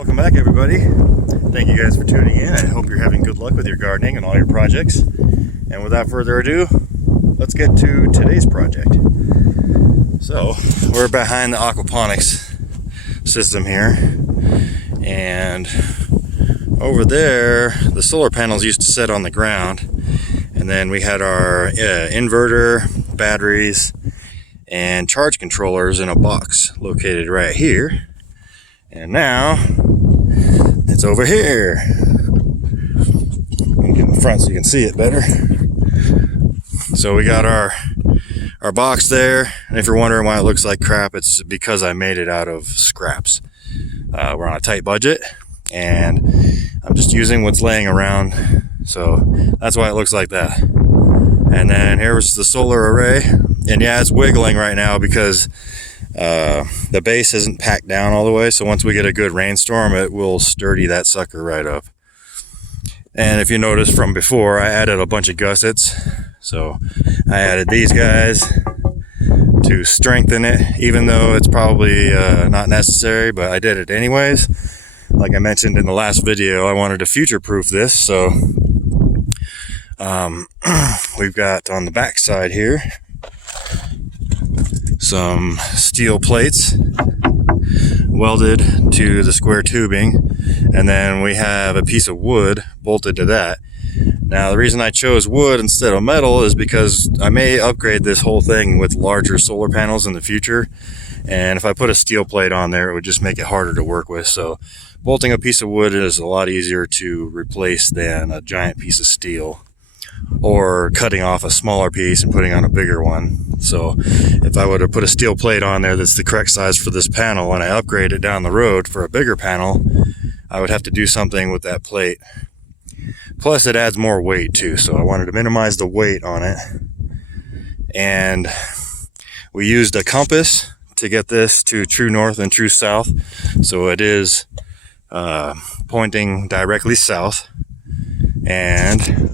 Welcome back, everybody. Thank you guys for tuning in. I hope you're having good luck with your gardening and all your projects. And without further ado, let's get to today's project. So, we're behind the aquaponics system here. And over there, the solar panels used to sit on the ground. And then we had our inverter, batteries, and charge controllers in a box located right here. And now it's over here. Let me get in the front so you can see it better. So we got our box there, and if you're wondering why it looks like crap, it's because I made it out of scraps. We're on a tight budget, and I'm just using what's laying around, so that's why it looks like that. And then here's the solar array, and yeah, it's wiggling right now because the base isn't packed down all the way, so once we get a good rainstorm, it will sturdy that sucker right up. And if you notice from before, I added a bunch of gussets, so I added these guys to strengthen it, even though it's probably not necessary, but I did it anyways. Like I mentioned in the last video, I wanted to future-proof this, so we've got on the back side here some steel plates welded to the square tubing, and then we have a piece of wood bolted to that. Now, the reason I chose wood instead of metal is because I may upgrade this whole thing with larger solar panels in the future, and if I put a steel plate on there, it would just make it harder to work with. So bolting a piece of wood is a lot easier to replace than a giant piece of steel, or cutting off a smaller piece and putting on a bigger one. So if I were to put a steel plate on there that's the correct size for this panel and I upgrade it down the road for a bigger panel, I would have to do something with that plate. Plus it adds more weight too, so I wanted to minimize the weight on it. And we used a compass to get this to true north and true south, so it is pointing directly south. And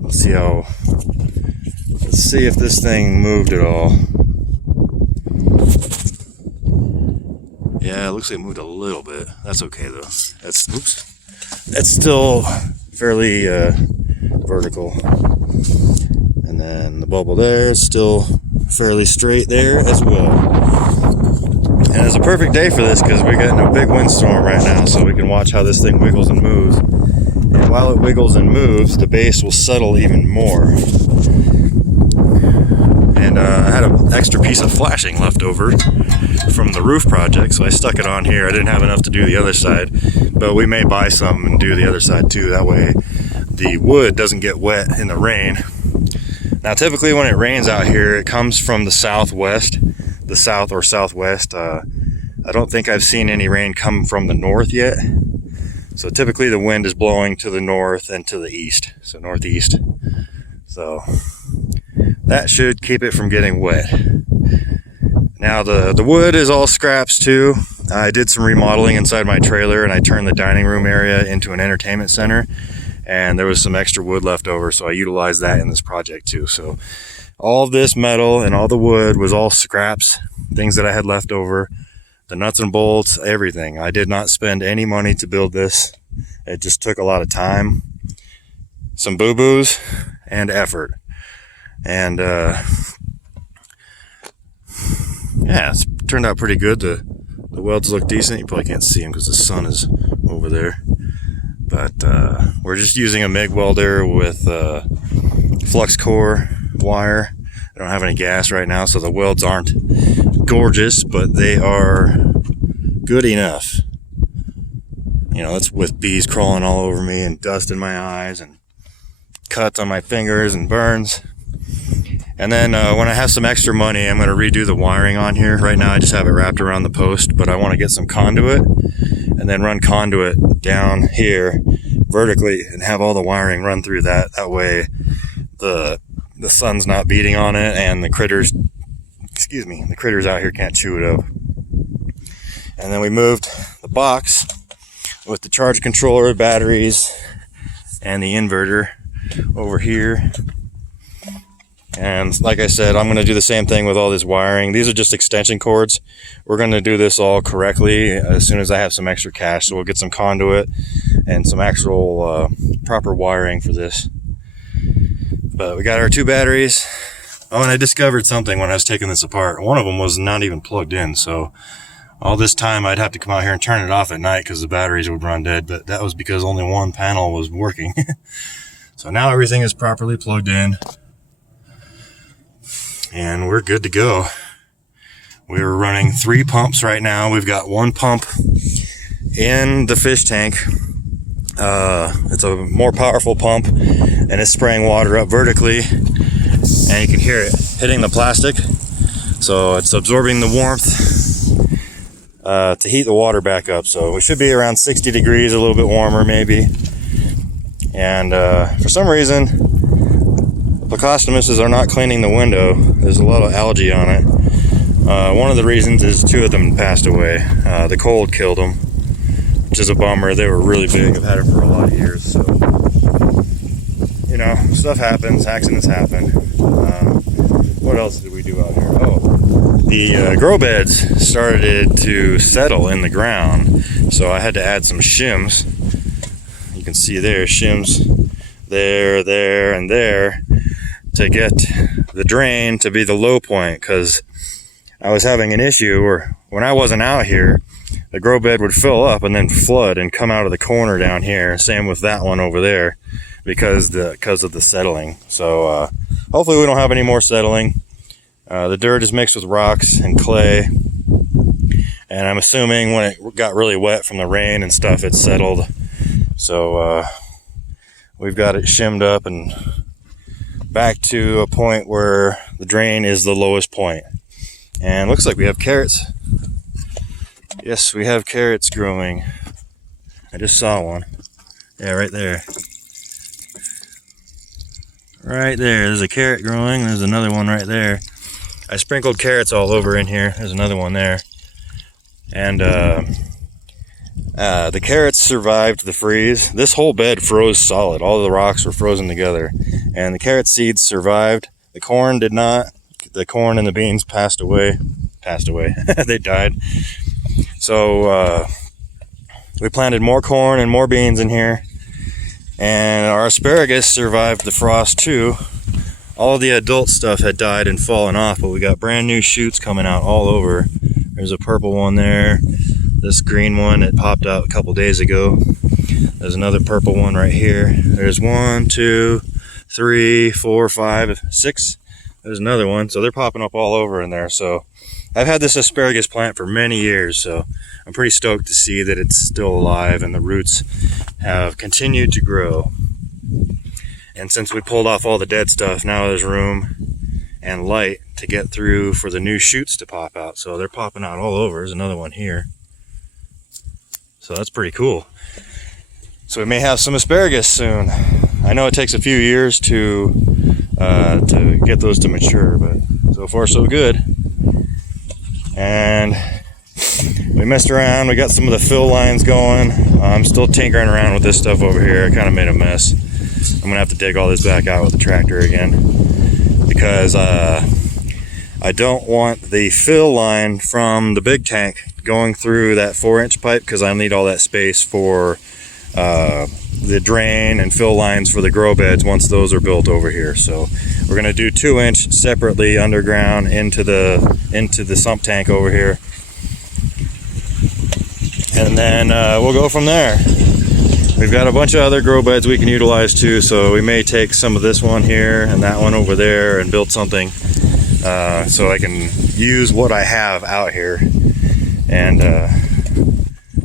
let's see if this thing moved at all. Yeah, it looks like it moved a little bit. That's okay though. That's still fairly vertical. And then the bubble there is still fairly straight there as well. And it's a perfect day for this because we're getting a big windstorm right now, so we can watch how this thing wiggles and moves. And while it wiggles and moves, the base will settle even more. And I had an extra piece of flashing left over from the roof project, so I stuck it on here. I didn't have enough to do the other side, but we may buy some and do the other side too. That way the wood doesn't get wet in the rain. Now typically when it rains out here, it comes from the southwest, the south or southwest. I don't think I've seen any rain come from the north yet. So typically the wind is blowing to the north and to the east, so northeast. So that should keep it from getting wet. Now the wood is all scraps too. I did some remodeling inside my trailer and I turned the dining room area into an entertainment center, and there was some extra wood left over, so I utilized that in this project too. So all of this metal and all the wood was all scraps, things that I had left over. The nuts and bolts, everything. I did not spend any money to build this. It just took a lot of time, some boo-boos, and effort. And yeah, it's turned out pretty good. The welds look decent. You probably can't see them because the sun is over there. But we're just using a MIG welder with flux core wire. I don't have any gas right now, so the welds aren't gorgeous, but they are good enough. You know, that's with bees crawling all over me and dust in my eyes and cuts on my fingers and burns. And then when I have some extra money, I'm going to redo the wiring on here. Right now I just have it wrapped around the post, but I want to get some conduit and then run conduit down here vertically and have all the wiring run through that. That way the sun's not beating on it and the critters out here can't chew it up. And then we moved the box with the charge controller, batteries, and the inverter over here. And like I said, I'm going to do the same thing with all this wiring. These are just extension cords. We're going to do this all correctly as soon as I have some extra cash. So we'll get some conduit and some actual proper wiring for this. But we got our 2 batteries. Oh, and I discovered something when I was taking this apart. One of them was not even plugged in. So all this time I'd have to come out here and turn it off at night because the batteries would run dead. But that was because only one panel was working. So now everything is properly plugged in. And we're good to go. We're running 3 pumps right now. We've got 1 pump in the fish tank. It's a more powerful pump, and it's spraying water up vertically, and you can hear it hitting the plastic. So it's absorbing the warmth to heat the water back up. So we should be around 60 degrees, a little bit warmer maybe. And for some reason, Plecostomuses are not cleaning the window. There's a lot of algae on it. One of the reasons is 2 of them passed away. The cold killed them, which is a bummer. They were really big. I've had them for a lot of years. So, you know, stuff happens. Accidents happen. What else did we do out here? Oh, the grow beds started to settle in the ground. So I had to add some shims. You can see there, shims there, there, and there, to get the drain to be the low point, because I was having an issue where when I wasn't out here, the grow bed would fill up and then flood and come out of the corner down here. Same with that one over there because of the settling. So hopefully we don't have any more settling. The dirt is mixed with rocks and clay, and I'm assuming when it got really wet from the rain and stuff, it settled. So we've got it shimmed up and back to a point where the drain is the lowest point. And looks like we have carrots. Yes, we have carrots growing. I just saw one. Yeah, right there. Right there, there's a carrot growing. There's another one right there. I sprinkled carrots all over in here. There's another one there. And the carrots survived the freeze. This whole bed froze solid. All the rocks were frozen together. And the carrot seeds survived. The corn did not. The corn and the beans passed away. They died. So we planted more corn and more beans in here. And our asparagus survived the frost too. All of the adult stuff had died and fallen off, but we got brand new shoots coming out all over. There's a purple one there. This green one, it popped out a couple days ago. There's another purple one right here. There's 1, 2, 3, 4, 5, 6. There's another one. So they're popping up all over in there. So I've had this asparagus plant for many years, so I'm pretty stoked to see that it's still alive and the roots have continued to grow. And since we pulled off all the dead stuff, now there's room and light to get through for the new shoots to pop out. So they're popping out all over. There's another one here. So that's pretty cool. So we may have some asparagus soon. I know it takes a few years to get those to mature, but so far so good. And we messed around. We got some of the fill lines going. I'm still tinkering around with this stuff over here. I kind of made a mess. I'm gonna have to dig all this back out with the tractor again because I don't want the fill line from the big tank going through that 4-inch pipe because I need all that space for the drain and fill lines for the grow beds once those are built over here. So we're gonna do 2-inch separately underground into the sump tank over here, and then we'll go from there. We've got a bunch of other grow beds we can utilize too, so we may take some of this one here and that one over there and build something so I can use what I have out here and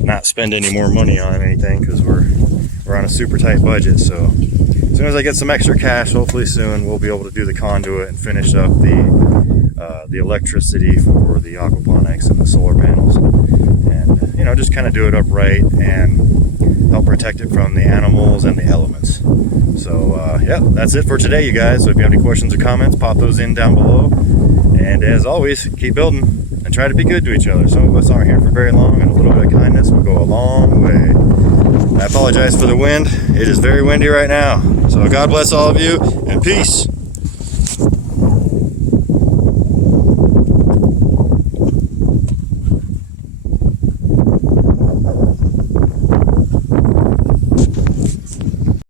not spend any more money on anything because we're on a super tight budget. So as soon as I get some extra cash, hopefully soon, we'll be able to do the conduit and finish up the electricity for the aquaponics and the solar panels, and you know, just kind of do it up right and help protect it from the animals and the elements. So yeah, that's it for today, you guys. So if you have any questions or comments, pop those in down below. And as always, keep building and try to be good to each other. Some of us aren't here for very long, and a little bit of kindness will go a long way. I apologize for the wind. It is very windy right now. So God bless all of you, and peace.